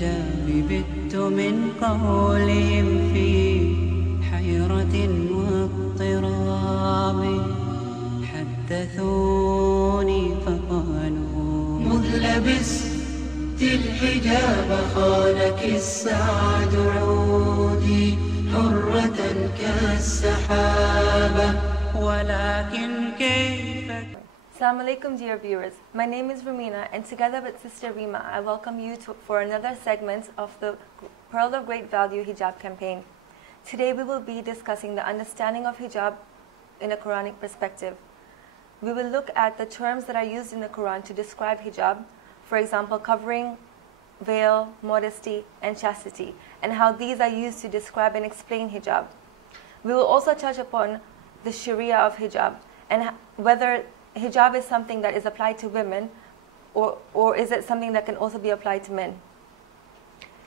الحجاب بت من قولهم في حيرة واضطراب حدثوني فقالوا مذ لبست الحجاب خانك السعد عودي حرة كالسحابة ولكن كيف. Assalamu alaikum, dear viewers. My name is Rumina, and together with Sister Rima, I welcome you for another segment of the Pearl of Great Value Hijab campaign. Today we will be discussing the understanding of hijab in a Quranic perspective. We will look at the terms that are used in the Quran to describe hijab, for example, covering, veil, modesty, and chastity, and how these are used to describe and explain hijab. We will also touch upon the Sharia of hijab and whether hijab is something that is applied to women or is it something that can also be applied to men.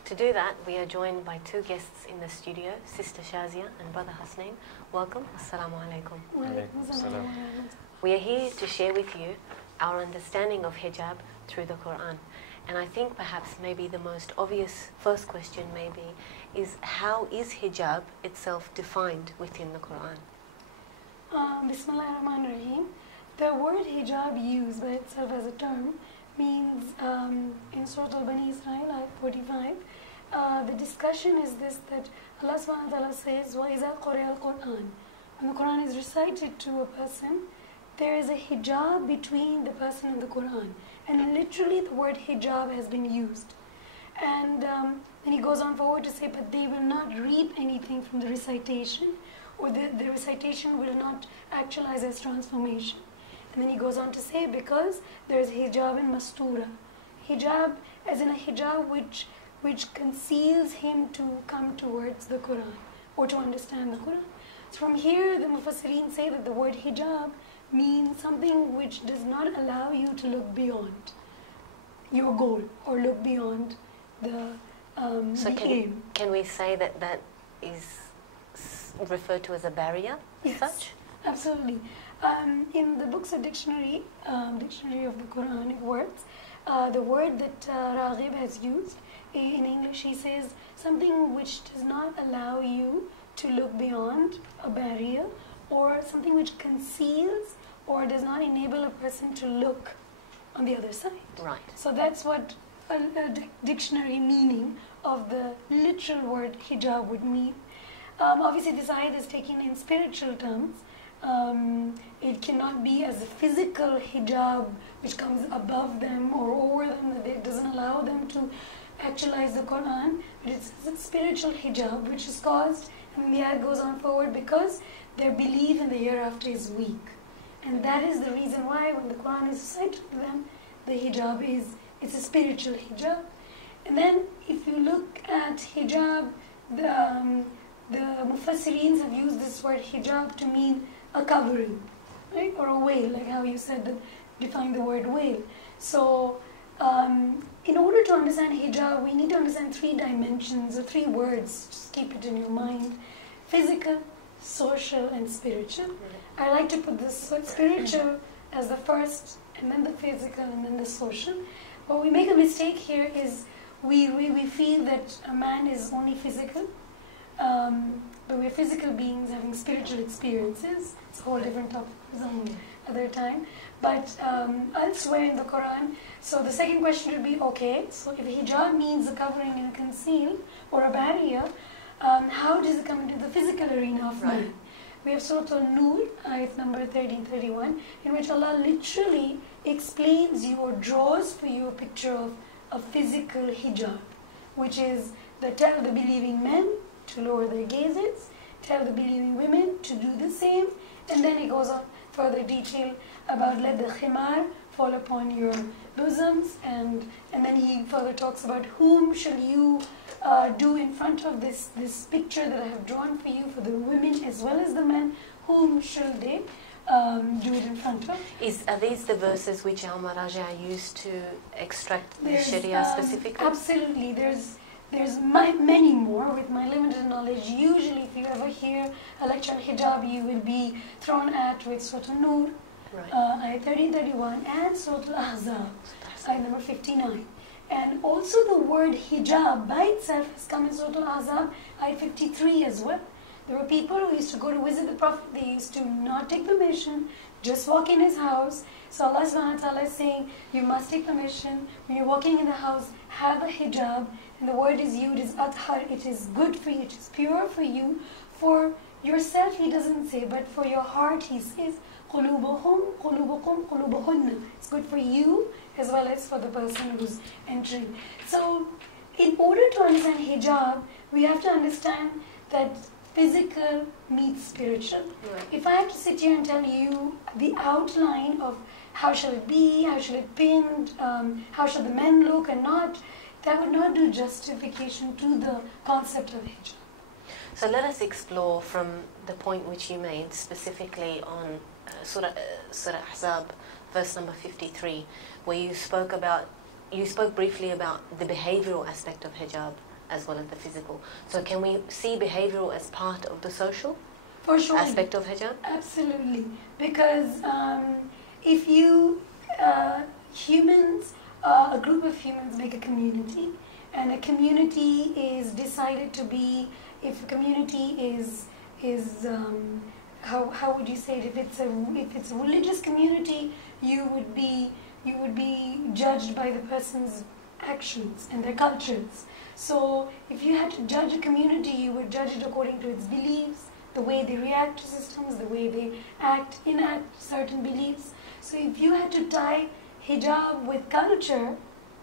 To do that, we are joined by two guests in the studio, Sister Shazia and Brother Hasnain. Welcome. Assalamu alaikum. We are here to share with you our understanding of hijab through the Quran. And I think perhaps maybe the most obvious first question maybe is, how is hijab itself defined within the Quran? Bismillahirrahmanirrahim. The word hijab used by itself as a term means, in Surah Al-Bani Israel, ayat 45, the discussion is this, that Allah subhanahu wa ta'ala says, وَإِذَا قُرِئَ الْقُرْآنِ. When the Quran is recited to a person, there is a hijab between the person and the Quran. And literally the word hijab has been used. And then he goes on forward to say, but they will not reap anything from the recitation, or the recitation will not actualize as transformation. And then he goes on to say, because there is hijab and mastura. Hijab as in a hijab which conceals him to come towards the Quran or to understand the Quran. So from here the Mufassirin say that the word hijab means something which does not allow you to look beyond your goal or look beyond the aim. Can we say that that is referred to as a barrier? Yes, such? Absolutely. In the books of dictionary of the Quranic words, the word that Raghib has used in English, he says something which does not allow you to look beyond a barrier, or something which conceals or does not enable a person to look on the other side. Right. So that's what a dictionary meaning of the literal word hijab would mean. Obviously this ayat is taken in spiritual terms. It cannot be as a physical hijab which comes above them or over them, that it doesn't allow them to actualize the Quran, but it's a spiritual hijab which is caused, and the ayat goes on forward, because their belief in the hereafter is weak. And that is the reason why when the Quran is recited to them, the hijab it's a spiritual hijab. And then if you look at hijab, the Mufassirins have used this word hijab to mean a covering, right? Or a veil, like how you said that, define the word veil. So in order to understand hijab, we need to understand three dimensions, or three words, just keep it in your mind: physical, social, and spiritual. I like to put this spiritual as the first, and then the physical, and then the social. But we make a mistake here is we feel that a man is only physical, but we're physical beings having spiritual experiences. It's a whole different topic for some other time. But elsewhere in the Quran, so the second question would be, okay, so if hijab means a covering and a conceal or a barrier, how does it come into the physical arena of man? We have Surah Al-Nur, ayat number 1331, in which Allah literally explains you or draws for you a picture of a physical hijab, which is tell the believing men to lower their gazes, tell the believing women to do the same, and then he goes on further detail about let the khimar fall upon your bosoms, and then he further talks about whom shall you do in front of this picture that I have drawn for you, for the women as well as the men, whom shall they do it in front of. Are these the verses which Al-Maraja used to extract the Sharia specifically? Absolutely. There's many more. With my limited knowledge, usually if you ever hear a lecture on hijab, you will be thrown at with Surah An-Nur, ayat 30-31, and Surah Al-Ahzab, ayat number 59. And also the word hijab by itself has come in Surah Al-Ahzab, ayat 53 as well. There were people who used to go to visit the Prophet, they used to not take permission, just walk in his house. So Allah subhanahu wa ta'ala is saying, you must take permission. When you're walking in the house, have a hijab. And the word is used, is athar, it is good for you, it is pure for you. For yourself, he doesn't say, but for your heart, he says, قُلُوبُهُمْ قُلُوبُكُمْ قُلُوبُهُنَّ. It's good for you as well as for the person who's entering. So, in order to understand hijab, we have to understand that physical meets spiritual. Right. If I have to sit here and tell you the outline of how shall it be, how shall it pinned, how shall the men look and not, that would not do justification to the concept of hijab. So let us explore from the point which you made specifically on Surah Ahzab, verse number 53, where you spoke briefly about the behavioral aspect of hijab as well as the physical. So can we see behavioral as part of the social For sure. aspect of hijab? Absolutely. Because if you, humans, a group of humans make a community, and a community is decided to be, if a community is how would you say it? If it's a religious community, you would be judged by the person's actions and their cultures. So if you had to judge a community, you would judge it according to its beliefs, the way they react to systems, the way they enact certain beliefs. So if you had to tie hijab with culture,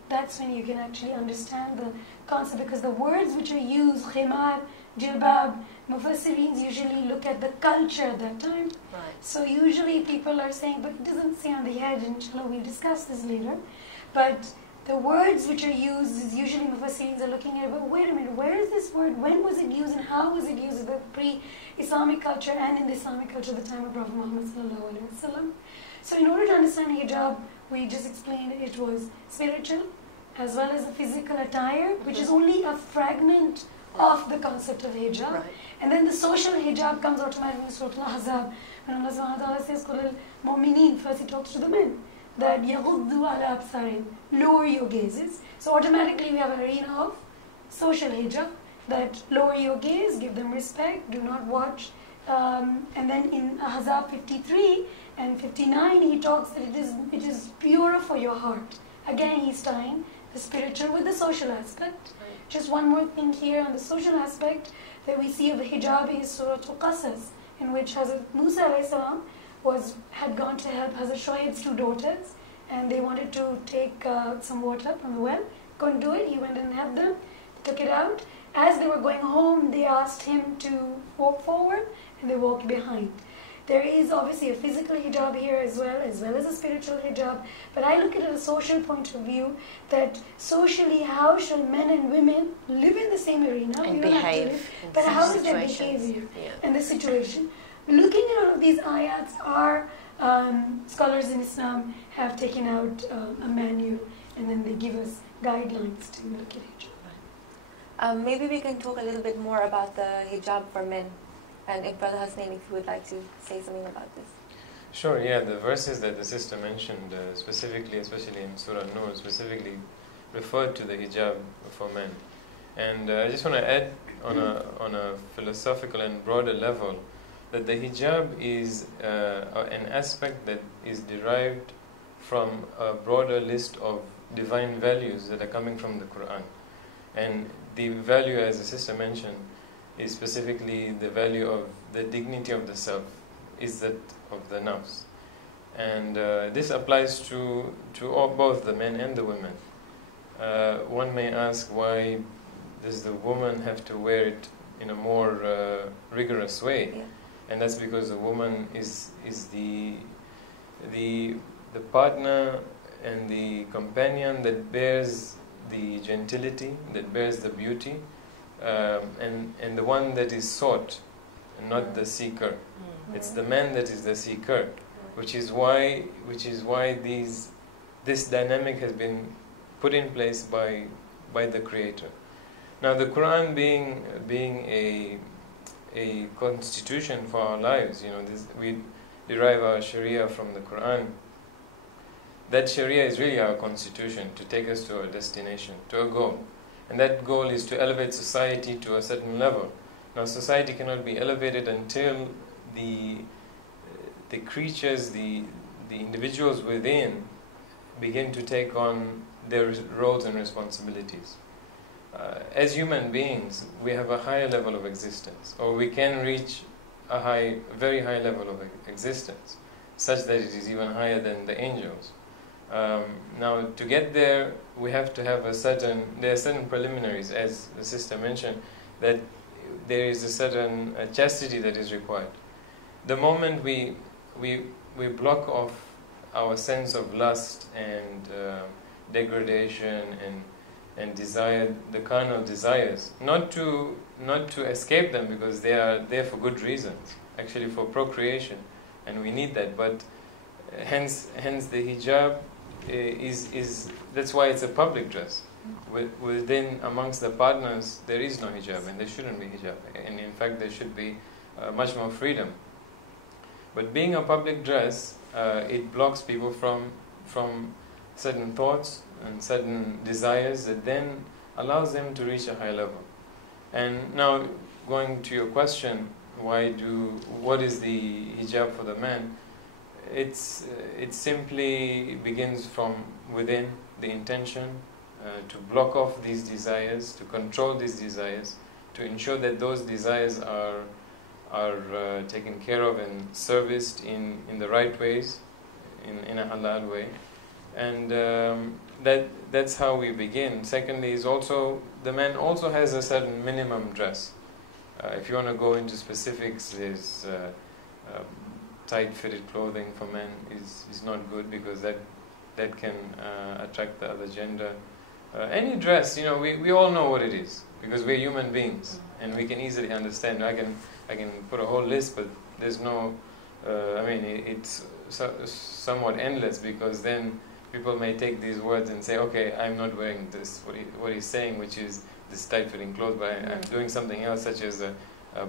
that's when you can actually understand the concept, because the words which are used, khimar, jilbab, mufassirins usually look at the culture at that time. Right. So usually people are saying, but it doesn't say on the head, inshallah we'll discuss this later. But the words which are used is usually mufassirins are looking at, but wait a minute, where is this word? When was it used and how was it used in the pre-Islamic culture and in the Islamic culture at the time of Prophet Muhammad sallallahu alaihi wasallam? So in order to understand hijab, we just explained it was spiritual as well as a physical attire, which is only a fragment of the concept of hijab. Right. And then the social hijab comes automatically in Surah Al-Ahzab. When Allah subhanahu wa ta'ala says, قُلِ الْمُؤْمِنِينَ, first he talks to the men, that يَغُضُّ عَلَى أَبْصَارِهِمْ, lower your gazes. So automatically we have an arena of social hijab, that lower your gaze, give them respect, do not watch. And then in Ahzab 53 and 59, he talks that it is pure for your heart. Again, he's tying the spiritual with the social aspect. Just one more thing here on the social aspect that we see of the hijab is Surah Al-Qasas, in which Hazrat Musa alayhi salam had gone to help Hazrat Shoaib's two daughters, and they wanted to take some water from the well. Couldn't do it. He went and helped them, took it out. As they were going home, they asked him to walk forward, and they walked behind. There is obviously a physical hijab here as well as a spiritual hijab. But I look at it a social point of view, that socially, how shall men and women live in the same arena? And we don't have to behave live, in but such how is their situations. behavior Yeah. and the situation? Looking at all of these ayats, our scholars in Islam have taken out a manual, and then they give us guidelines to look at hijab. Maybe we can talk a little bit more about the hijab for men. And if Brother Hasnain, if you would like to say something about this. Sure, yeah, the verses that the sister mentioned specifically, especially in Surah Nur, specifically referred to the hijab for men. And I just want to add on a philosophical and broader level that the hijab is an aspect that is derived from a broader list of divine values that are coming from the Quran. And the value, as the sister mentioned, is specifically the value of the dignity of the self, izzat of the nafs. And this applies to both the men and the women. One may ask, why does the woman have to wear it in a more rigorous way? Yeah. And that's because the woman is the partner and the companion that bears the gentility, that bears the beauty, and the one that is sought, and not the seeker. It's the man that is the seeker, which is why this dynamic has been put in place by the Creator. Now, the Quran being a constitution for our lives, we derive our Sharia from the Quran. that Sharia is really our constitution to take us to our destination, to a goal. And that goal is to elevate society to a certain level. Now, society cannot be elevated until the creatures, the individuals within begin to take on their roles and responsibilities. As human beings, we have a higher level of existence, or we can reach a very high level of existence, such that it is even higher than the angels. Now, to get there, we have to have there are certain preliminaries, as the sister mentioned, that there is a certain chastity that is required. The moment we block off our sense of lust and degradation and desire, the carnal desires, not to escape them, because they are there for good reasons, actually for procreation, and we need that. But hence the hijab is that's why it's a public dress. Within amongst the partners, there is no hijab, and there shouldn't be hijab, and in fact there should be much more freedom. But being a public dress, it blocks people from certain thoughts and certain desires that then allows them to reach a high level. And now, going to your question, what is the hijab for the man? It simply begins from within, the intention, to block off these desires, to control these desires, to ensure that those desires are taken care of and serviced in the right ways, in a halal way. And that's how we begin. Secondly, is also the man also has a certain minimum dress. If you want to go into specifics, there's tight-fitted clothing for men is not good, because that can attract the other gender. Any dress, we all know what it is, because we're human beings and we can easily understand. I can put a whole list, but there's no. It's somewhat endless, because then people may take these words and say, okay, I'm not wearing this, what he's saying, which is this tight-fitting clothes, but I'm doing something else, such as a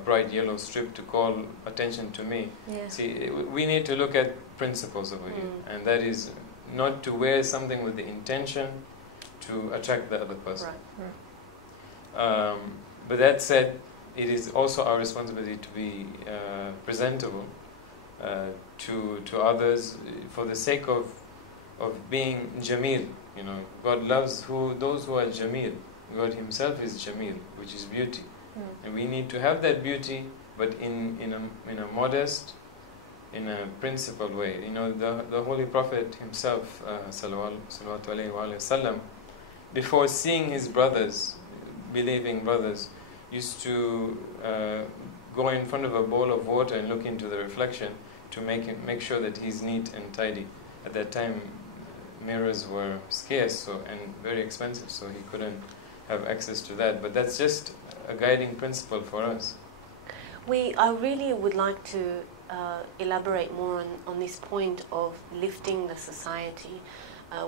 bright yellow strip to call attention to me. Yeah. See, we need to look at principles over here, and that is not to wear something with the intention to attract the other person. Right. But that said, it is also our responsibility to be presentable to others for the sake of being Jameel. God loves those who are Jameel. God Himself is Jameel, which is beauty. And we need to have that beauty, but in a modest, in a principled way. The Holy Prophet himself, sallallahu alayhi wa sallam, before seeing his brothers, believing brothers, used to go in front of a bowl of water and look into the reflection to make sure that he's neat and tidy. At that time, mirrors were scarce and very expensive, so he couldn't have access to that. But that's just a guiding principle for us. I really would like to elaborate more on this point of lifting the society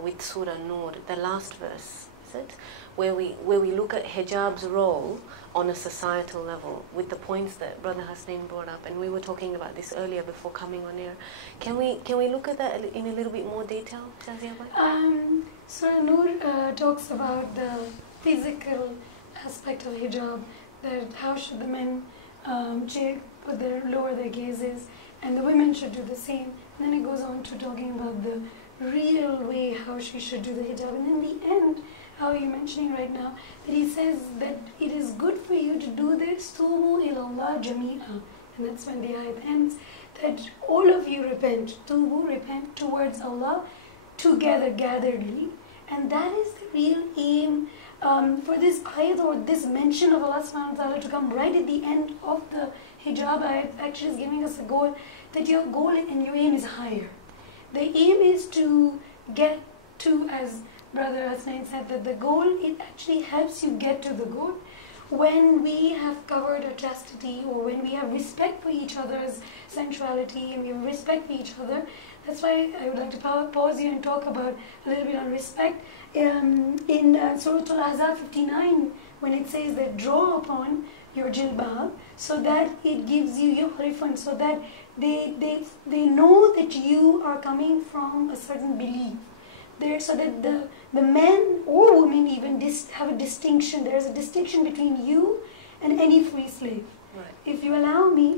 with Surah Nur, the last verse, is it? Where we look at hijab's role on a societal level with the points that Brother Hasnain brought up, and we were talking about this earlier before coming on air. Can we look at that in a little bit more detail, Shazia? Surah Nur talks about the physical aspect of hijab, that how should the men lower their gazes, and the women should do the same. And then it goes on to talking about the real way how she should do the hijab. And in the end, how you're mentioning right now, that he says that it is good for you to do this, tubu ilallah jami'a. And that's when the ayat ends, that all of you repent, tubu, repent towards Allah, together, gatheredly. And that is the real aim for this ayat, or this mention of Allah subhanahu wa ta'ala to come right at the end of the hijab ayat, actually is giving us a goal, that your goal and your aim is higher. The aim is to get to, as Brother Hasnain said, that the goal, it actually helps you get to the goal when we have covered our chastity, or when we have respect for each other's sensuality, and we have respect for each other. That's why I would like to pause here and talk about a little bit on respect. In Surah Al-Ahzab 59, when it says that draw upon your jilbab, so that it gives you your harifan, so that they know that you are coming from a certain belief. there, so that the men or women even have a distinction. There's a distinction between you and any free slave. Right. If you allow me,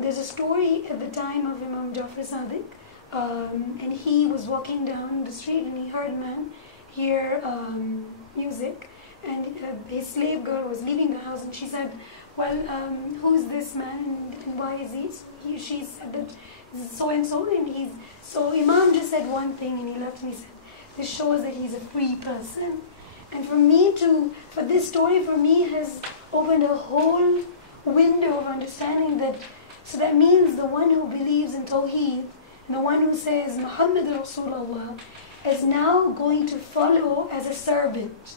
there's a story at the time of Imam Jafar Sadiq, and he was walking down the street and he heard a man hear music, and his slave girl was leaving the house, and she said, well, who's this man and why is he? She said that so and so, and so Imam just said one thing and he left, and he said, this shows that he's a free person. And for this story for me has opened a whole window of understanding that, so that means the one who believes in Tawheed, and the one who says Muhammad Rasulullah, is now going to follow as a servant,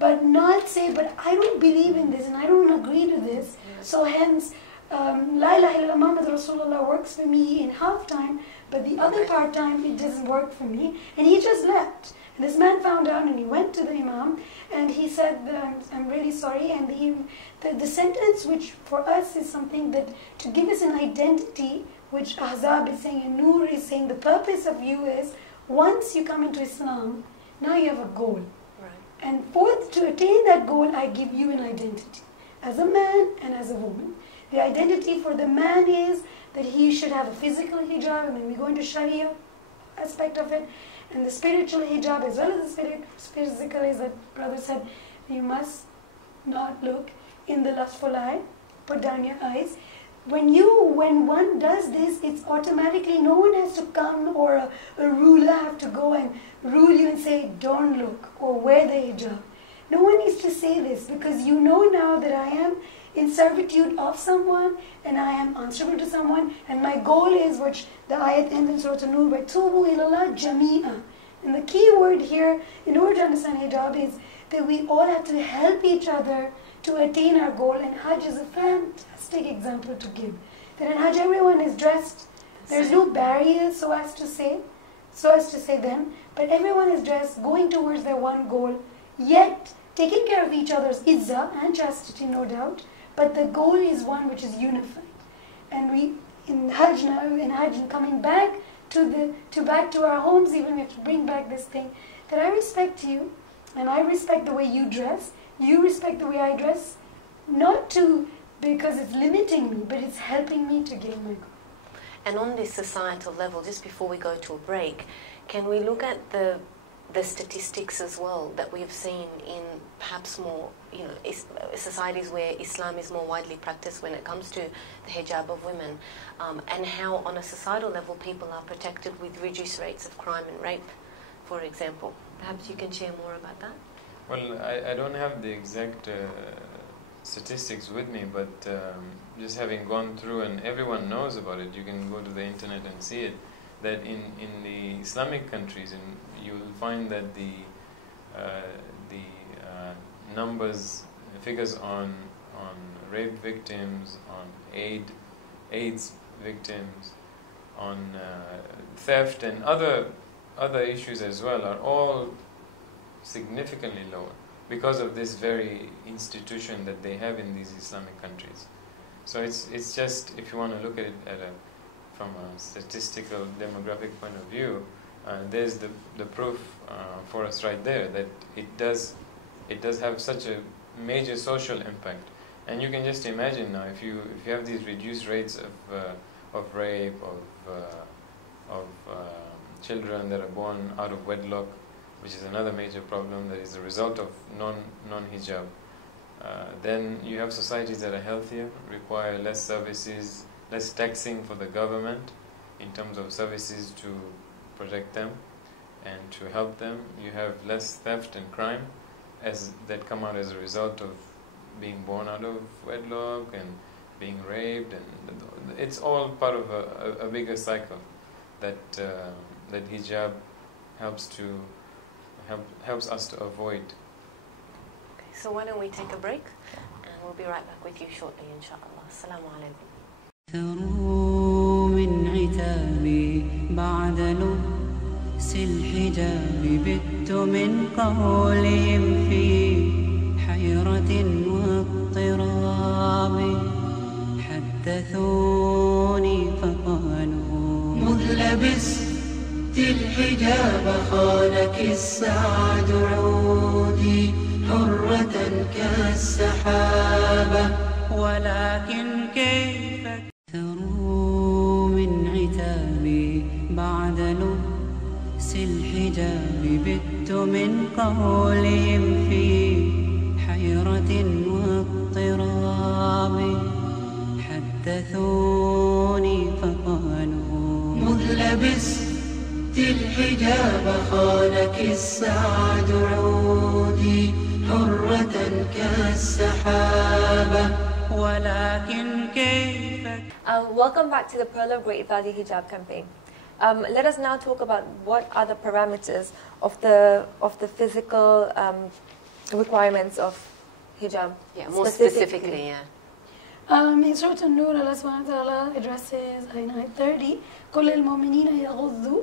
but not say, but I don't believe in this and I don't agree to this, so hence La ilaha illallah Muhammad Rasulullah works for me in half time, but the other part time it doesn't work for me, and he just left. And this man found out and he went to the Imam and he said, I'm really sorry, and the sentence which for us is something that to give us an identity, which Ahzab is saying and Noor is saying, the purpose of you is once you come into Islam, now you have a goal. Right. And to attain that goal, I give you an identity as a man and as a woman. The identity for the man is that he should have a physical hijab, and then we go into Sharia aspect of it, and the spiritual hijab as well as the physical is that brother said, you must not look in the lustful eye, put down your eyes. When one does this, it's automatically, no one has to come or a ruler have to go and rule you and say, don't look or wear the hijab. No one needs to say this, because you know now that I am in servitude of someone and I am answerable to someone, and my goal is, which the ayat ends in Surah An-Nur by Tubu ilallah jami'a. And the key word here, in order to understand hijab, is that we all have to help each other to attain our goal, and Hajj is a fantastic example to give. That in Hajj everyone is dressed, there's no barriers so as to say then, but everyone is dressed going towards their one goal, yet taking care of each other's izzah and chastity, no doubt, but the goal is one which is unified. And we, in Hajj now, coming back back to our homes, even we have to bring back this thing, that I respect you, and I respect the way you dress, you respect the way I dress, not because it's limiting me, but it's helping me to gain my goal. And on this societal level, just before we go to a break, can we look at the statistics as well that we've seen in perhaps more, societies where Islam is more widely practiced when it comes to the hijab of women, and how on a societal level people are protected with reduced rates of crime and rape, for example. Perhaps you can share more about that? Well, I don't have the exact statistics with me, but just having gone through, and everyone knows about it, you can go to the internet and see it, that in the Islamic countries, you will find that the figures on rape victims, on AIDS victims, on theft and other issues as well are all significantly lower because of this very institution that they have in these Islamic countries. So it's just, if you want to look at it from a statistical demographic point of view, there's the proof for us right there that it does have such a major social impact. And you can just imagine now, if you have these reduced rates of rape, of children that are born out of wedlock, which is another major problem that is a result of non-hijab, then you have societies that are healthier, require less services, less taxing for the government in terms of services to protect them and to help them. You have less theft and crime that come out as a result of being born out of wedlock and being raped, and it's all part of a bigger cycle that hijab helps us to avoid. Okay, so why don't we take a break, and we'll be right back with you shortly, inshallah. Assalamu alaikum. ثروا من عتابي بعد لبس الحجاب بت من قولهم في حيرة واضطراب حدثوني فقالوا مذ لبست الحجاب خانك السعد عودي حرة كالسحابة ولكن كيف ثروا من عتابي بعد لبس الحجاب بت من قولهم في حيرة واضطراب حدثوني فقالوا مذ لبست الحجاب خانك السعد عودي حرة كالسحابة ولكن كيف Welcome back to the Pearl of Great Value Hijab campaign. Let us now talk about what are the parameters of the physical requirements of hijab. Yeah, more specifically, yeah. In Surah An-Nur, Allah subhanahu wa ta'ala addresses in ayat 30, قُلْ الْمُؤْمِنِينَ يَغُضُّوا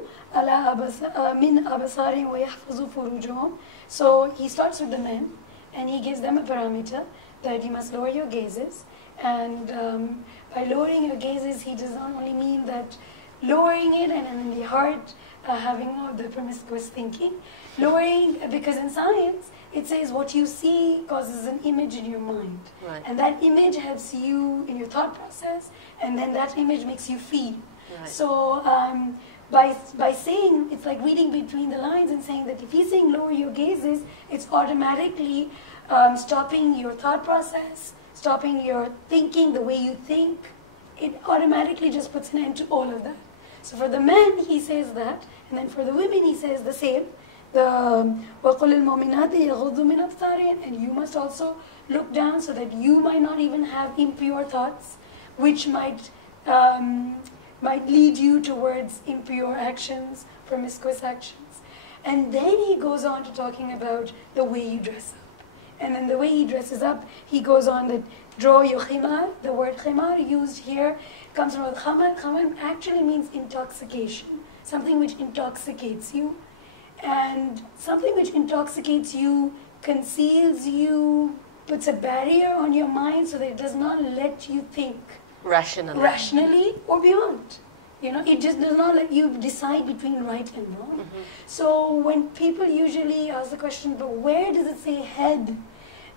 مِنْ أَبْصَارِهِمْ وَيَحْفَظُوا فُرُوجَهُمْ. So he starts with the men and he gives them a parameter that you must lower your gazes. And by lowering your gazes, he does not only mean that lowering it and in the heart having all the promiscuous thinking. Lowering, because in science, it says what you see causes an image in your mind. Right. And that image helps you in your thought process, and then that image makes you feel. Right. So by saying, it's like reading between the lines and saying that if he's saying lower your gazes, it's automatically stopping your thought process, stopping your thinking, the way you think. It automatically just puts an end to all of that. So for the men, he says that, and then for the women, he says the same. وَقُلِ الْمُؤْمِنَاتِ يَغُضُّ مِنْ أَبْصَارِهِنَّ, and you must also look down so that you might not even have impure thoughts, which might lead you towards impure actions, promiscuous actions. And then he goes on to talking about the way you dress up. And then the way he dresses up, he goes on that draw your khimar. The word khimar used here comes from khamar. Khamar actually means intoxication, something which intoxicates you. And something which intoxicates you, conceals you, puts a barrier on your mind so that it does not let you think rationally or beyond. You know, it just does not let you decide between right and wrong. Mm-hmm. So when people usually ask the question, but where does it say head?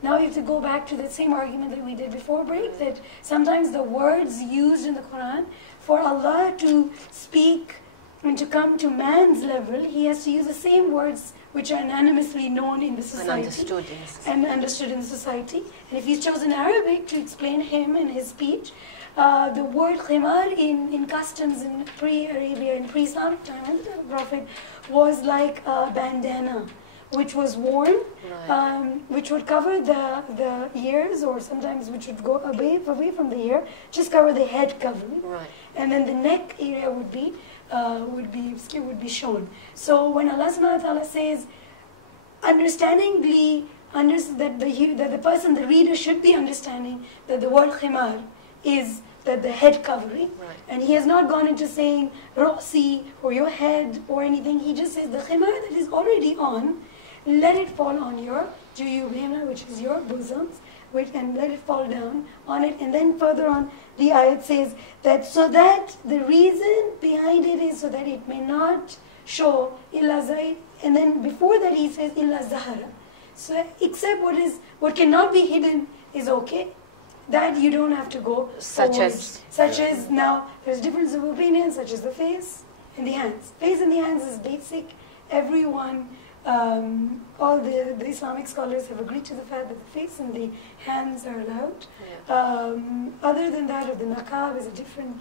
Now we have to go back to the same argument that we did before break, that sometimes the words used in the Quran, for Allah to speak and to come to man's level, he has to use the same words which are unanimously known in the society and understood in society. And if he's chosen Arabic to explain him in his speech, the word khimar in customs in pre-Arabia, in pre-Islamic time, and the Prophet was like a bandana, which was worn, right. Which would cover the ears, or sometimes which would go away from the ear, just cover the head covering, right. And then the neck area would be shown. So when Allah subhanahu wa ta'ala says, understandingly, that the person, the reader should be understanding that the word khimar is that the head covering, right. And he has not gone into saying rosi or your head or anything. He just says the khimar that is already on, let it fall on your juyubina, which is your bosoms, and let it fall down on it. And then further on, the ayat says that so that the reason behind it is so that it may not show illa zayd. And then before that he says illa zahara. So except what cannot be hidden is okay. That you don't have to go Such as now there's difference of opinion, such as the face and the hands. Face and the hands is basic. Everyone, all the Islamic scholars have agreed to the fact that the face and the hands are allowed. Yeah. Other than that, the niqab is a different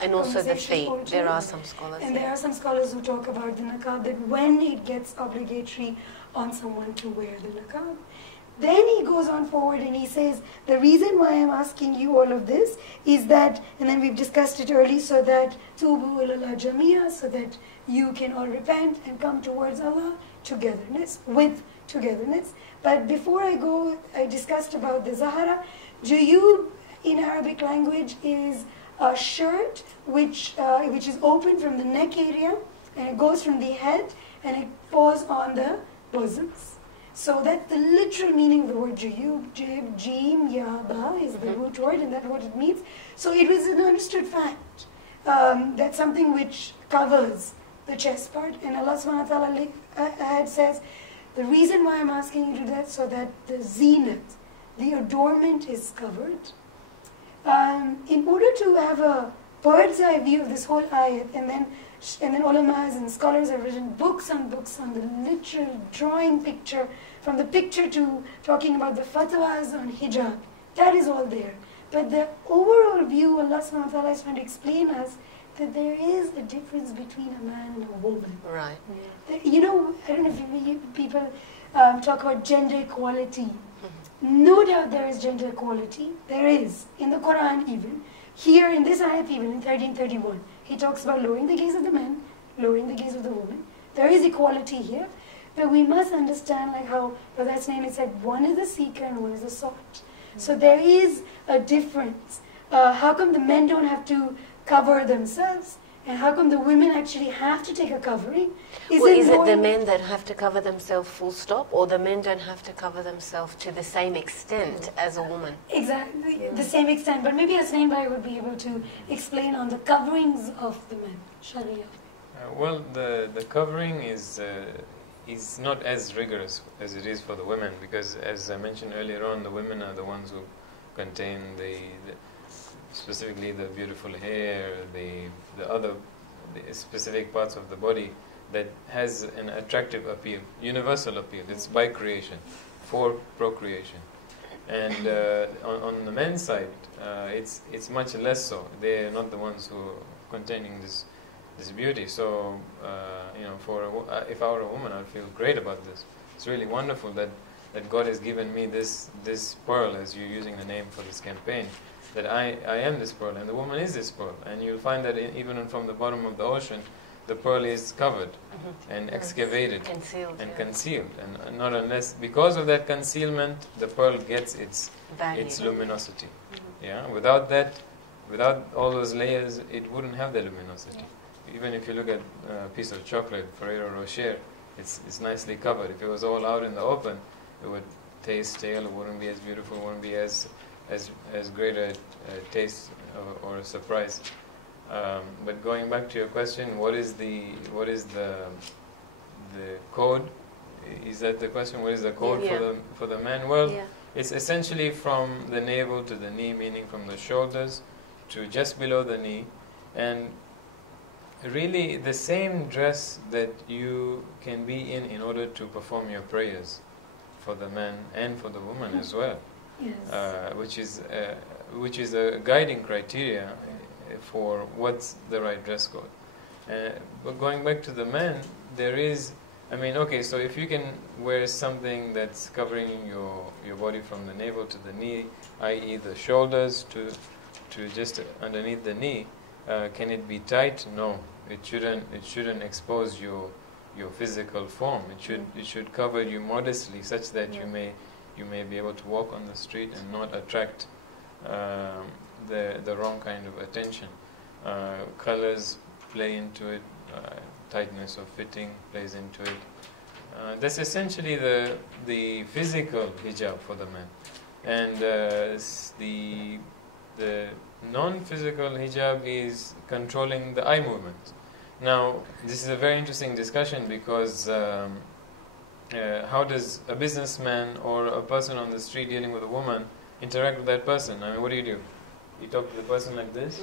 and also the feet. altogether. There are some scholars. And there are some scholars who talk about the niqab, that when it gets obligatory on someone to wear the niqab. Then he goes on forward and he says, the reason why I'm asking you all of this is that, and then we've discussed it early, so that tubu ilallah jamia, so that you can all repent and come towards Allah with togetherness. But before I go, I discussed about the zahara. Juyub in Arabic language is a shirt which is open from the neck area, and it goes from the head and it falls on the bosoms. So that's the literal meaning of the word juyub. Jib, jim, ya, ba is the root word, and that's what it means. So it was an understood fact that something which covers the chest part. And Allah subhanahu wa ta'ala says, the reason why I'm asking you to do that, so that the zenith, the adornment is covered. In order to have a bird's eye view of this whole ayat, and then ulamas and scholars have written books on the literal drawing picture, from the picture to talking about the fatwas on hijab. That is all there. But the overall view, Allah subhanahu wa ta'ala is trying to explain us that there is a difference between a man and a woman. Right. You know, I don't know if people talk about gender equality. No doubt there is gender equality. There is. In the Quran even. Here in this ayat even, in 1331, he talks about lowering the gaze of the man, lowering the gaze of the woman. There is equality here. But we must understand, like how Brother Hasnain said, one is the seeker and one is the sought. So there is a difference. How come the men don't have to cover themselves? And how come the women actually have to take a covering? Is it the men that have to cover themselves full stop, or the men don't have to cover themselves to the same extent as a woman? Exactly, the same extent. But maybe Hasnain Bhai would be able to explain on the coverings of the men, Sharia. Well, the covering is not as rigorous as it is for the women, because as I mentioned earlier on, the women are the ones who contain specifically the beautiful hair, the other specific parts of the body that has an attractive appeal, universal appeal. It's by creation, for procreation. And on the men's side, it's much less so. They're not the ones who are containing this beauty. So, if I were a woman, I'd feel great about this. It's really wonderful that God has given me this pearl, as you're using the name for this campaign, that I am this pearl, and the woman is this pearl. And you'll find that even from the bottom of the ocean, the pearl is covered and excavated and concealed. And not unless, because of that concealment, the pearl gets its luminosity. Yeah, without all those layers, it wouldn't have the luminosity. Even if you look at a piece of chocolate, Ferrero Rocher, it's nicely covered. If it was all out in the open, it would taste stale. It wouldn't be as beautiful. It wouldn't be as great a taste or a surprise. But going back to your question, what is the code? Is that the question? What is the code for the man? Well, it's essentially from the navel to the knee, meaning from the shoulders to just below the knee, and really the same dress that you can be in order to perform your prayers, for the man and for the woman as well. Yes. Which is a guiding criteria for what's the right dress code. But going back to the men, there is, so if you can wear something that's covering your body from the navel to the knee, i.e. the shoulders to just underneath the knee, can it be tight? No, it shouldn't expose your physical form. It should cover you modestly, such that you may be able to walk on the street and not attract the wrong kind of attention. Colors play into it. Tightness of fitting plays into it. That's essentially the physical hijab for the men, and the non-physical hijab is controlling the eye movement. Now, this is a very interesting discussion, because how does a businessman or a person on the street dealing with a woman interact with that person? What do? You talk to the person like this?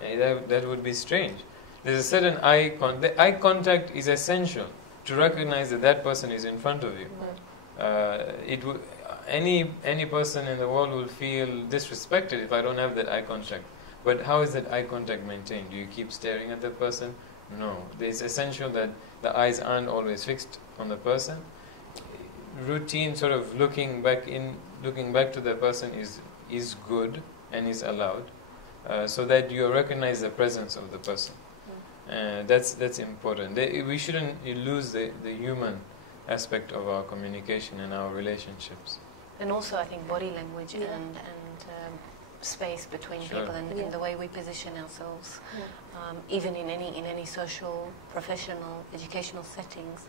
That would be strange. There's a certain eye contact. The eye contact is essential to recognize that person is in front of you. Any person in the world will feel disrespected if I don't have that eye contact. But how is that eye contact maintained? Do you keep staring at that person? No. It's essential that the eyes aren't always fixed on the person. Routine sort of looking back to the person is good and is allowed, so that you recognize the presence of the person. That's important. We shouldn't lose the human aspect of our communication and our relationships. And also, I think body language and space between people and the way we position ourselves, even in any social, professional, educational settings.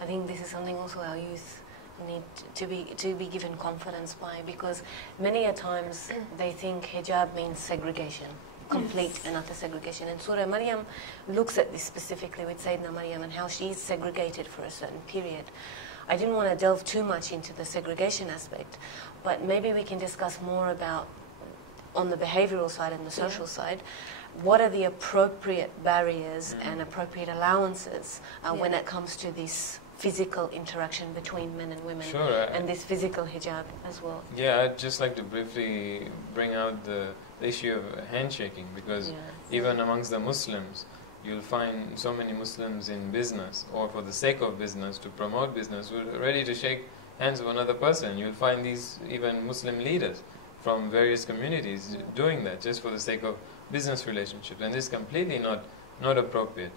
I think this is something also our youth need to be given confidence by, because many a times they think hijab means segregation. complete and utter segregation. And Surah Maryam looks at this specifically with Sayyidina Maryam and how she's segregated for a certain period. I didn't want to delve too much into the segregation aspect, but maybe we can discuss more about, on the behavioral side and the social side, what are the appropriate barriers and appropriate allowances when it comes to this physical interaction between men and women, and this physical hijab as well. Yeah, I'd just like to briefly bring out the issue of handshaking, because even amongst the Muslims, you'll find so many Muslims in business, or for the sake of business, to promote business, who are ready to shake hands with another person. You'll find these even Muslim leaders from various communities doing that just for the sake of business relationships, and this is completely not appropriate.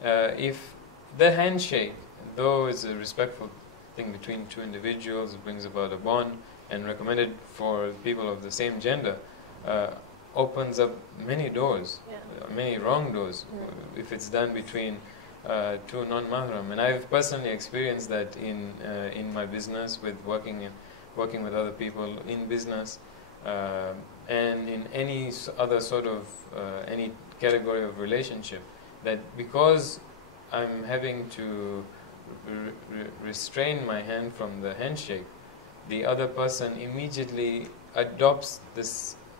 If the handshake, though it's a respectful thing between two individuals, it brings about a bond and recommended for people of the same gender, opens up many doors, many wrong doors, if it's done between two non-mahram. And I've personally experienced that in my business, with working with other people in business, and in any other sort of any category of relationship, that because I'm having to restrain my hand from the handshake, the other person immediately adopts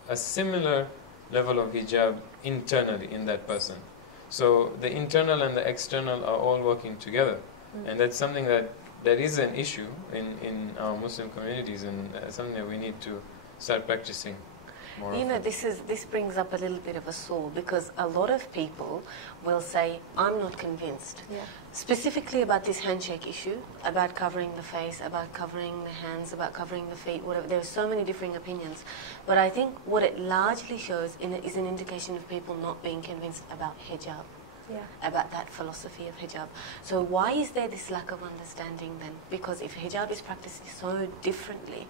a similar level of hijab internally in that person. So the internal and the external are all working together, and that's something that is an issue in our Muslim communities, and something that we need to start practicing more You know, often. this brings up a little bit of a sore, because a lot of people will say, I'm not convinced. Specifically about this handshake issue, about covering the face, about covering the hands, about covering the feet, whatever. There are so many differing opinions. But I think what it largely shows is an indication of people not being convinced about hijab, about that philosophy of hijab. So why is there this lack of understanding then? Because if hijab is practiced so differently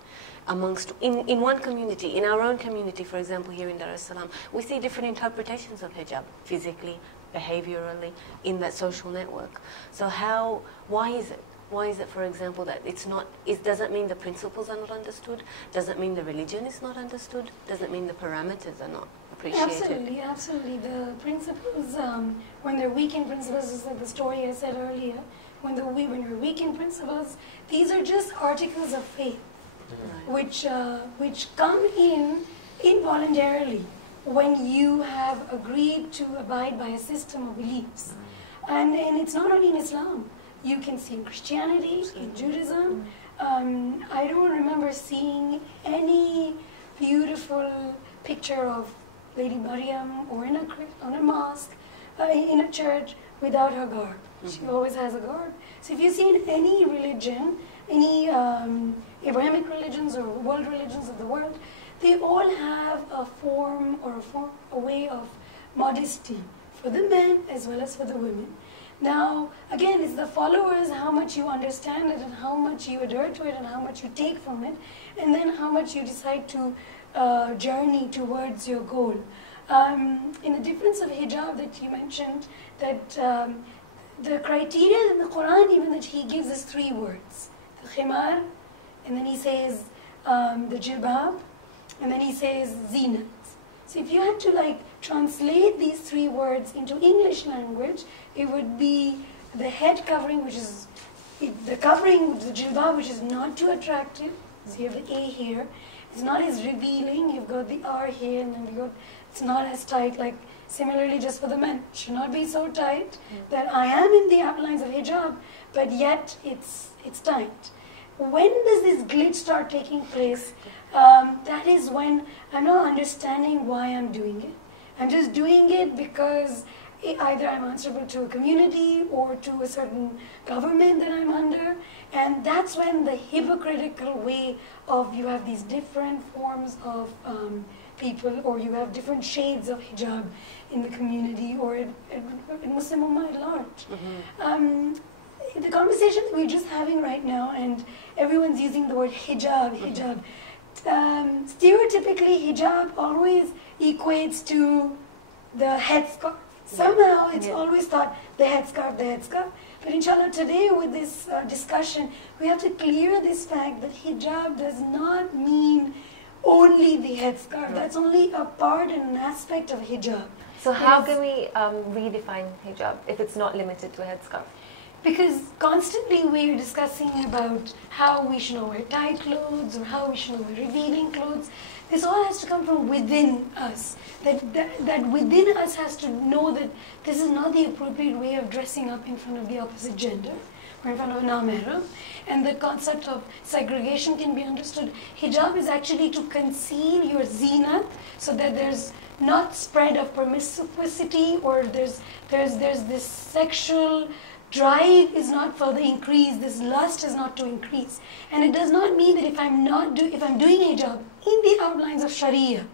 amongst, in one community, in our own community, for example, here in Dar es Salaam, we see different interpretations of hijab, physically, behaviorally, in that social network. So why is it? Why is it, for example, that does it mean the principles are not understood? Does it mean the religion is not understood? Does it mean the parameters are not appreciated? Absolutely. The principles, when they're weak in principles, just like the story I said earlier, when you're weak in principles, these are just articles of faith, which come in involuntarily when you have agreed to abide by a system of beliefs. And it's not only in Islam. You can see in Christianity, in Judaism. I don't remember seeing any beautiful picture of Lady Maryam or in a mosque, in a church, without her garb. She always has a garb. So if you see in any religion, any Abrahamic religions or world religions of the world, they all have a form or a way of modesty for the men as well as for the women. Now, again, it's the followers, how much you understand it and how much you adhere to it and how much you take from it, and then how much you decide to journey towards your goal. In the difference of hijab that you mentioned, that the criteria in the Quran, even that he gives us 3 words. The khimar, and then he says the jilbab, and then he says zinat. So if you had to translate these 3 words into English language, it would be the head covering, which is the covering, the jilbab, which is not too attractive. So you have the A here. It's not as revealing. You've got the R here, and then it's not as tight. Similarly, just for the men, it should not be so tight that I am in the outlines of hijab, but yet it's tight. When does this glitch start taking place? That is when I'm not understanding why I'm doing it. I'm just doing it because either I'm answerable to a community or to a certain government that I'm under, and that's when the hypocritical way of you have these different forms of people, or you have different shades of hijab in the community or in Muslim Ummah at large. The conversation that we're just having right now, and everyone's using the word hijab. Stereotypically, hijab always equates to the headscarf. Somehow it's always thought the headscarf. But inshallah, today with this discussion, we have to clear this fact that hijab does not mean only the headscarf. That's only a part and an aspect of hijab. So how can we redefine hijab if it's not limited to a headscarf? Because constantly we are discussing about how we should not wear tight clothes or how we should not wear revealing clothes. This all has to come from within us. That within us has to know that this is not the appropriate way of dressing up in front of the opposite gender or in front of a non-mahram. And the concept of segregation can be understood. Hijab is actually to conceal your zinat so that there's not spread of promiscuity or there's this sexual drive is not further increased, this lust is not to increase. And it does not mean that if I'm doing hijab in the outlines of Sharia,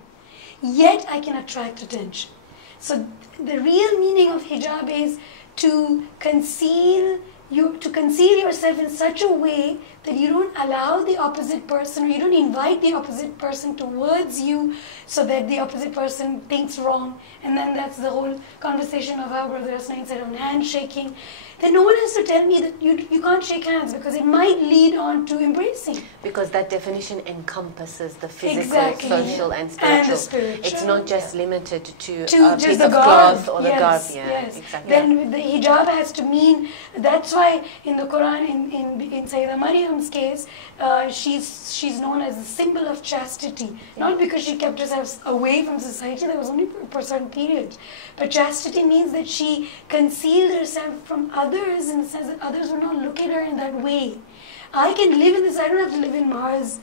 yet I can attract attention. So the real meaning of hijab is to conceal yourself in such a way that you don't allow the opposite person, or you don't invite the opposite person towards you so that the opposite person thinks wrong. And then that's the whole conversation of how Brother Hasnain said on handshaking. Then no one has to tell me that you can't shake hands because it might lead on to embracing. Because that definition encompasses the physical, Exactly. social and spiritual. And the spiritual. It's not just limited to a just piece the of garb. cloth or the Yes, garb. Yeah, yes. exactly. Then the hijab has to mean, that's why in the Quran, in Sayyidah Maryam's case, she's known as a symbol of chastity. Not because she kept herself away from society, that was only for a certain period. But chastity means that she concealed herself from others in the sense that others would not look at her in that way. I can live in this, I don't have to live in Mars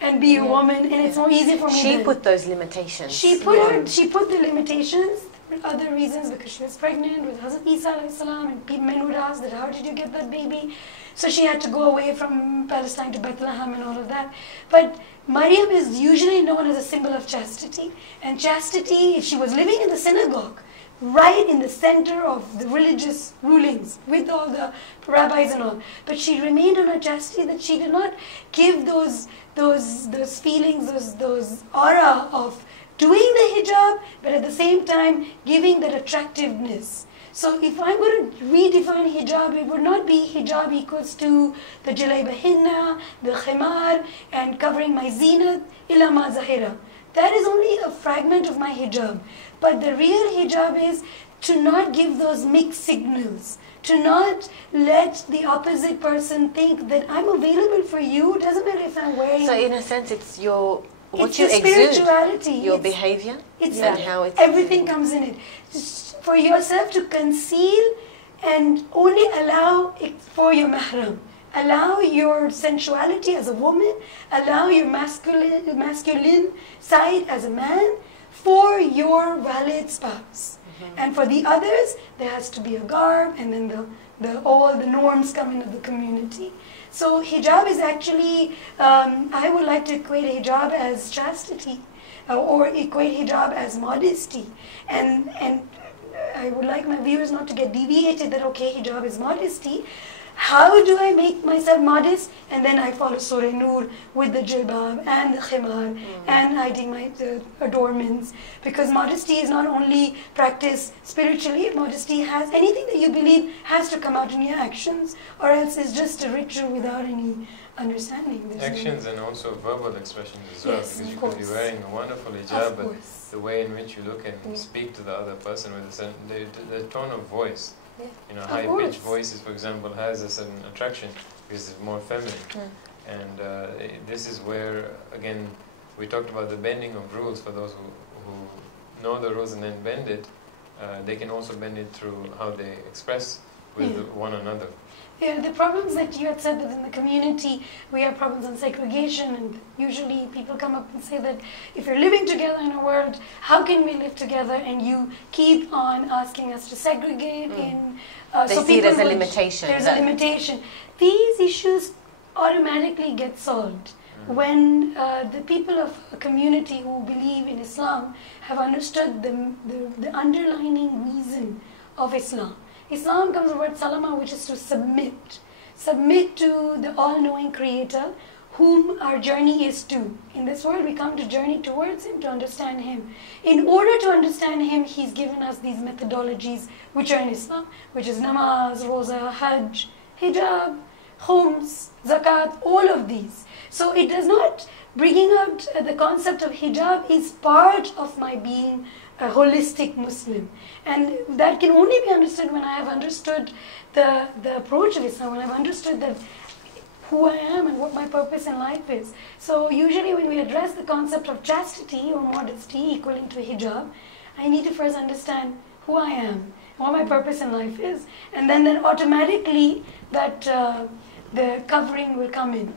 and be a woman, and it's more easy for me. She put those limitations. She put the limitations for other reasons, because she was pregnant with Hazrat Isa alayhi salam, and men would ask that, how did you get that baby? So she had to go away from Palestine to Bethlehem and all of that. But Maryam is usually known as a symbol of chastity. And chastity, if she was living in the synagogue, right in the center of the religious rulings with all the rabbis and all, but she remained on her chastity, that she did not give those feelings, those aura of doing the hijab, but at the same time giving that attractiveness. So if I'm going to redefine hijab, it would not be hijab equals to the jalaiba hinna, the khimar, and covering my zinat, illa ma zahira. That is only a fragment of my hijab. But the real hijab is to not give those mixed signals, to not let the opposite person think that I'm available for you. It doesn't matter if I'm wearing... So in a sense, it's what it's you the exude, spirituality, your behavior, and how it's... Everything comes in it. Just for yourself to conceal and only allow it for your mahram. Allow your sensuality as a woman, allow your masculine side as a man for your valid spouse. And for the others, there has to be a garb, and then all the norms come into the community. So hijab is actually, I would like to equate hijab as chastity, or equate hijab as modesty. And I would like my viewers not to get deviated that, okay, hijab is modesty. How do I make myself modest? And then I follow Surah Nur with the jilbab and the khimar and hiding my adornments. Because modesty is not only practiced spiritually, modesty has, anything that you believe has to come out in your actions, or else it's just a ritual without any understanding. Actions and also verbal expressions as well, Yes, because you of could be course. wearing a wonderful Of hijab, but course. the way in which you look and speak to the other person with a certain, the tone of voice. Yeah. You know, Of high-pitched course. voices, for example, has a certain attraction because it's more feminine. And this is where, again, we talked about the bending of rules. For those who know the rules and then bend it, they can also bend it through how they express with one another. Yeah, the problems that you had said that in the community we have problems on segregation, and usually people come up and say that if you're living together in a world, how can we live together? And you keep on asking us to segregate. They so see it as a would- limitation. There's a limitation. These issues automatically get solved when the people of a community who believe in Islam have understood the underlying reason of Islam. Islam comes from the word salama, which is to submit. Submit to the all-knowing Creator, whom our journey is to. In this world, we come to journey towards Him, to understand Him. In order to understand Him, He's given us these methodologies which are in Islam, which is namaz, roza, hajj, hijab, khums, zakat, all of these. So it does not, bringing out the concept of hijab is part of my being a holistic Muslim. And that can only be understood when I have understood the approach of Islam, when I've understood that who I am and what my purpose in life is. So usually when we address the concept of chastity or modesty equaling to hijab, I need to first understand who I am, what my purpose in life is, and then automatically that the covering will come in.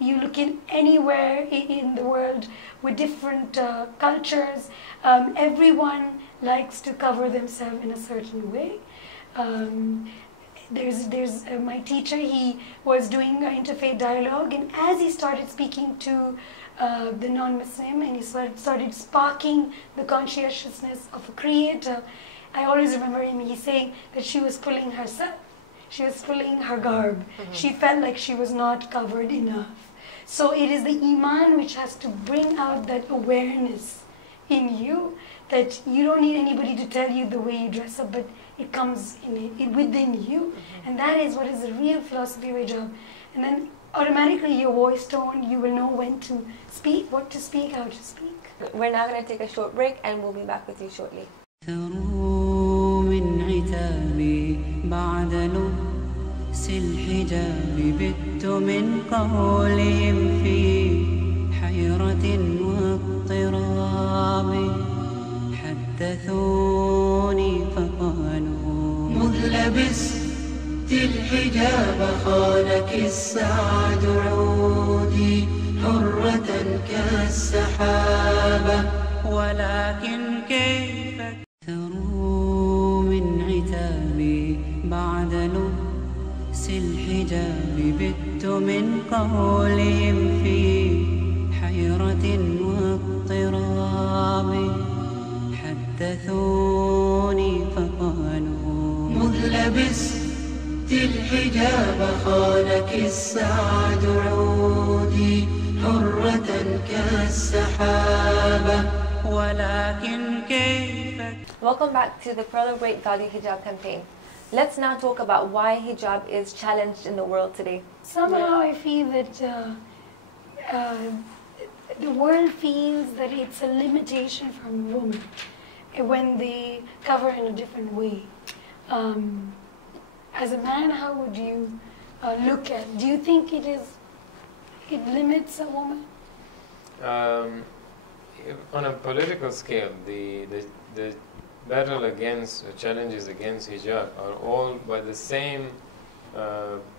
You look in anywhere in the world with different cultures, everyone likes to cover themselves in a certain way. There's my teacher, he was doing an interfaith dialogue, and as he started speaking to the non-Muslim and he started sparking the conscientiousness of a creator, I always remember him, he saying that she was pulling herself. She was pulling her garb. She felt like she was not covered enough. So it is the iman which has to bring out that awareness in you, that you don't need anybody to tell you the way you dress up, but it comes within you. And that is what is the real philosophy of hijab. And then automatically your voice tone, you will know when to speak, what to speak, how to speak. We're now going to take a short break and we'll be back with you shortly. من عتابي بعد لبس الحجاب بت من قولهم في حيرة واضطراب حدثوني فقالوا مذ لبست الحجاب خانك السعد عودي حرة كالسحابة ولكن كيف ثروا من عتابي بعد لبس الحجاب بت من قولهم في حيرة واضطراب حدثوني فقالوا مذ لبست الحجاب خانك السعد عودي حرة كالسحابة ولكن كيف. Welcome back to the Pearl of Great Value Hijab campaign. Let's now talk about why hijab is challenged in the world today. Somehow I feel that the world feels that it's a limitation from women when they cover in a different way. As a man, how would you look at? Do you think it limits a woman? On a political scale, the battle against, challenges against hijab are all by the same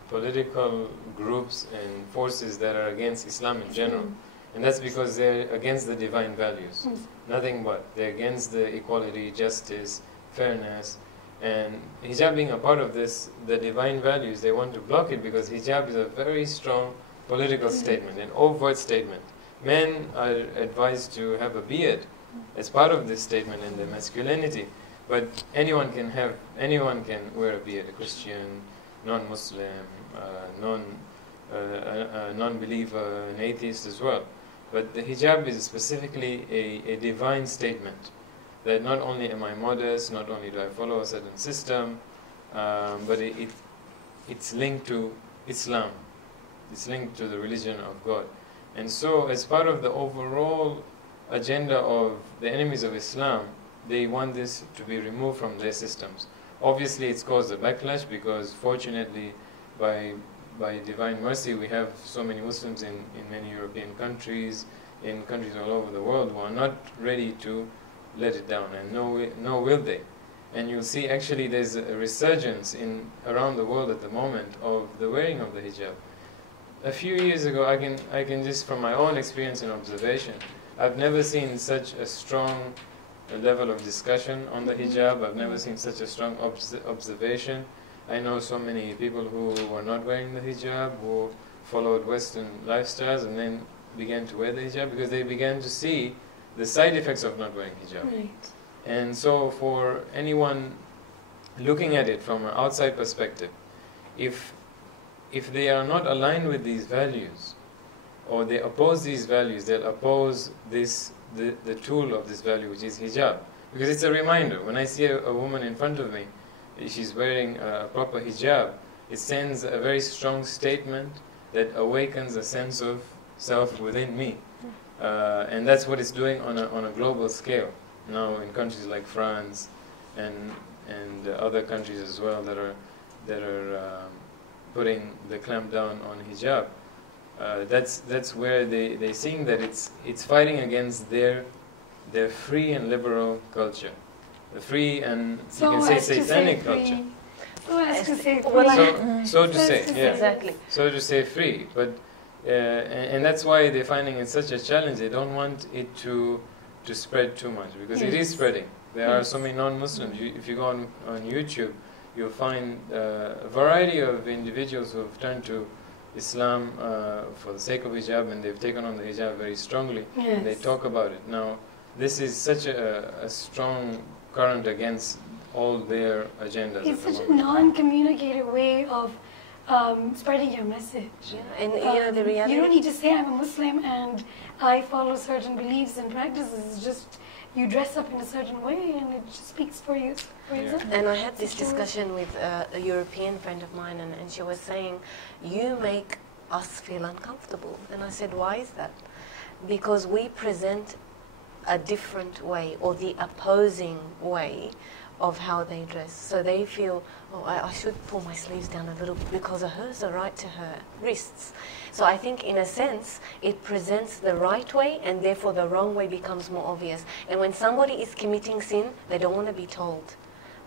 political groups and forces that are against Islam in general. And that's because they're against the divine values. Nothing but. They're against the equality, justice, fairness. And hijab being a part of this, the divine values, they want to block it because hijab is a very strong political statement, an overt statement. Men are advised to have a beard as part of this statement and their masculinity, but anyone can wear a beard, a Christian, non-Muslim, non-believer, an atheist as well. But the hijab is specifically a divine statement, that not only am I modest, not only do I follow a certain system, but it's linked to Islam, it's linked to the religion of God. And so as part of the overall agenda of the enemies of Islam, they want this to be removed from their systems. Obviously it's caused a backlash because fortunately by divine mercy we have so many Muslims in many European countries, in countries all over the world who are not ready to let it down, and nor will they. And you'll see actually there's a resurgence around the world at the moment of the wearing of the hijab. A few years ago, I can just from my own experience and observation, I've never seen such a strong level of discussion on the hijab. I've never seen such a strong observation. I know so many people who were not wearing the hijab, who followed Western lifestyles and then began to wear the hijab because they began to see the side effects of not wearing hijab. Right. And so for anyone looking at it from an outside perspective, if they are not aligned with these values, or they oppose these values, they'll oppose the tool of this value, which is hijab. Because it's a reminder. When I see a woman in front of me, she's wearing a proper hijab, it sends a very strong statement that awakens a sense of self within me. And that's what it's doing on a global scale now in countries like France and other countries as well that are putting the clamp down on hijab. That's where they're seeing that it's fighting against their free and liberal culture, the free and you can say satanic culture. So to say, yeah. Exactly. So to say free, but and that's why they're finding it such a challenge. They don't want it to spread too much because it is spreading. There are so many non-Muslims. If you go on YouTube, you'll find a variety of individuals who have turned to Islam for the sake of hijab, and they've taken on the hijab very strongly. And they talk about it. Now, this is such a strong current against all their agendas. It's such a non-communicative way of spreading your message. Yeah. And you know the reality. You don't need to say I'm a Muslim and I follow certain beliefs and practices. It's just you dress up in a certain way and it just speaks for you. And I had this discussion with a European friend of mine, and she was saying, "You make us feel uncomfortable." And I said, "Why is that?" Because we present a different way, or the opposing way of how they dress. So they feel, oh, I should pull my sleeves down a little because hers are right to her wrists. So I think in a sense, it presents the right way and therefore the wrong way becomes more obvious. And when somebody is committing sin, they don't want to be told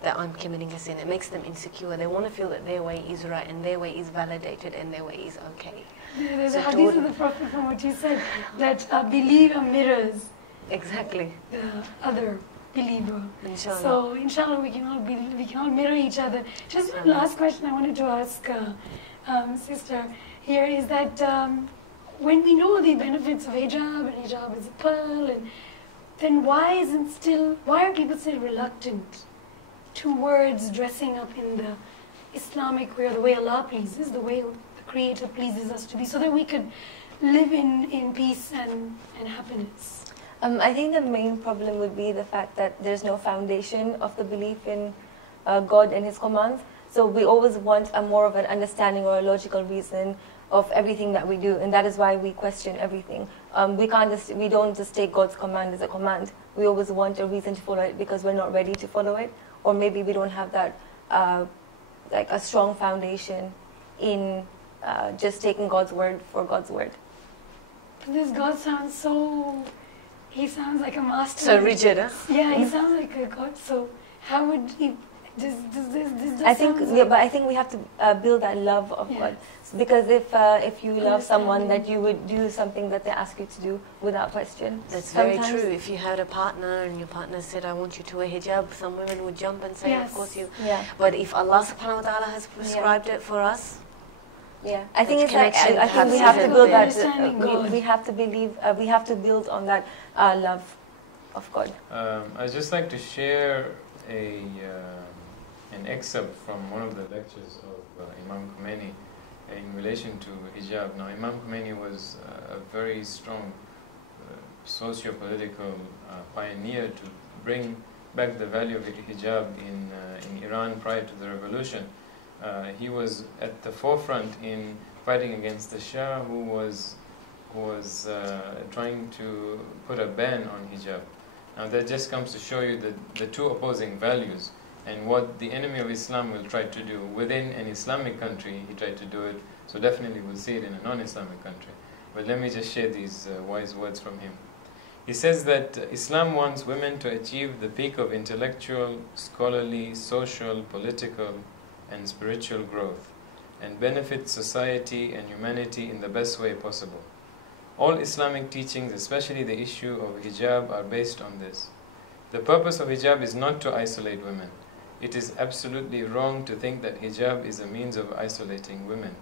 that I'm committing a sin. It makes them insecure. They want to feel that their way is right and their way is validated and their way is okay. There's a hadith of the Prophet from what you said, that a believer mirrors exactly the other believer. Inshallah. So inshallah we can all mirror each other. Just one last question I wanted to ask sister here is that when we know the benefits of hijab and hijab is a pearl, and then why are people still reluctant towards dressing up in the Islamic way, or the way Allah pleases, the way the Creator pleases us to be, so that we could live in peace and happiness? I think the main problem would be the fact that there's no foundation of the belief in God and His commands. So we always want a more of an understanding or a logical reason of everything that we do, and that is why we question everything. We don't just take God's command as a command. We always want a reason to follow it because we're not ready to follow it, or maybe we don't have that like a strong foundation in just taking God's word for God's word. This God sounds so. He sounds like a master. So rigid, huh? Yeah, he sounds like a God. So how would he? Does this I think, yeah, but I think we have to build that love of God. Because if you love someone, that you would do something that they ask you to do without question. That's very true. If you had a partner and your partner said, "I want you to wear hijab," some women would jump and say, Yes. "Of course you." Yeah. But if Allah Subhanahu wa Taala has prescribed it for us. Yeah, I think it's like, I think we have to build that. We have to believe. We have to build on that love of God. I'd just like to share an excerpt from one of the lectures of Imam Khomeini in relation to hijab. Now, Imam Khomeini was a very strong socio-political pioneer to bring back the value of hijab in Iran prior to the revolution. He was at the forefront in fighting against the Shah, who was trying to put a ban on hijab. Now that just comes to show you the two opposing values and what the enemy of Islam will try to do. Within an Islamic country, he tried to do it, so definitely we'll see it in a non-Islamic country. But let me just share these wise words from him. He says that Islam wants women to achieve the peak of intellectual, scholarly, social, political, and spiritual growth, and benefit society and humanity in the best way possible. All Islamic teachings, especially the issue of hijab, are based on this. The purpose of hijab is not to isolate women. It is absolutely wrong to think that hijab is a means of isolating women.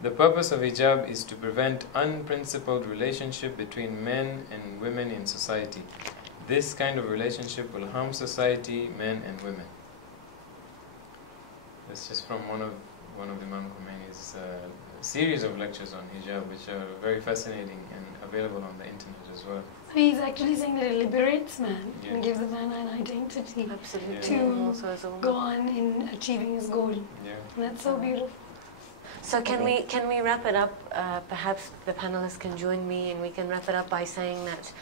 The purpose of hijab is to prevent unprincipled relationship between men and women in society. This kind of relationship will harm society, men and women. That's just from one of Imam Khomeini's series of lectures on hijab, which are very fascinating and available on the internet as well. So he's actually saying that it liberates man and gives a man an identity Absolutely. to go on in achieving his goal. Yeah. And that's so beautiful. So can we wrap it up? Perhaps the panelists can join me, and we can wrap it up by saying that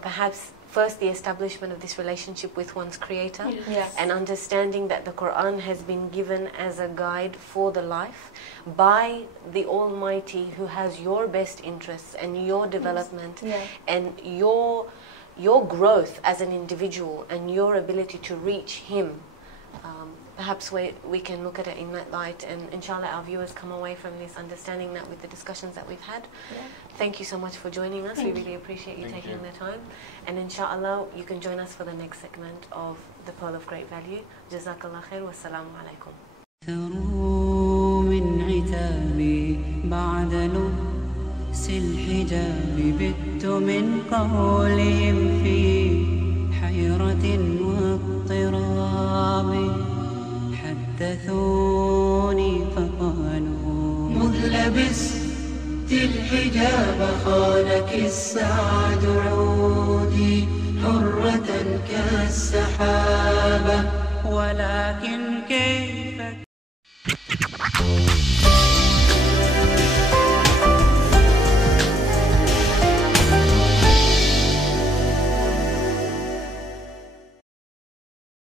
perhaps first the establishment of this relationship with one's Creator, Yes. and understanding that the Quran has been given as a guide for the life by the Almighty, who has your best interests and your development Yeah. and your growth as an individual and your ability to reach Him. Perhaps we can look at it in that light, and inshallah our viewers come away from this understanding that with the discussions that we've had. Yeah. Thank you so much for joining us. We really appreciate you taking the time. And inshallah you can join us for the next segment of The Pearl of Great Value. Jazakallah khair wa salamu alaikum. ثروا من عتابي بعد لبس الحجاب بت من قولهم في حيرة واضطراب حدثوني فقالوا مذ لبست الحجاب خانك السعد عودي حرة كالسحابة ولكن كيف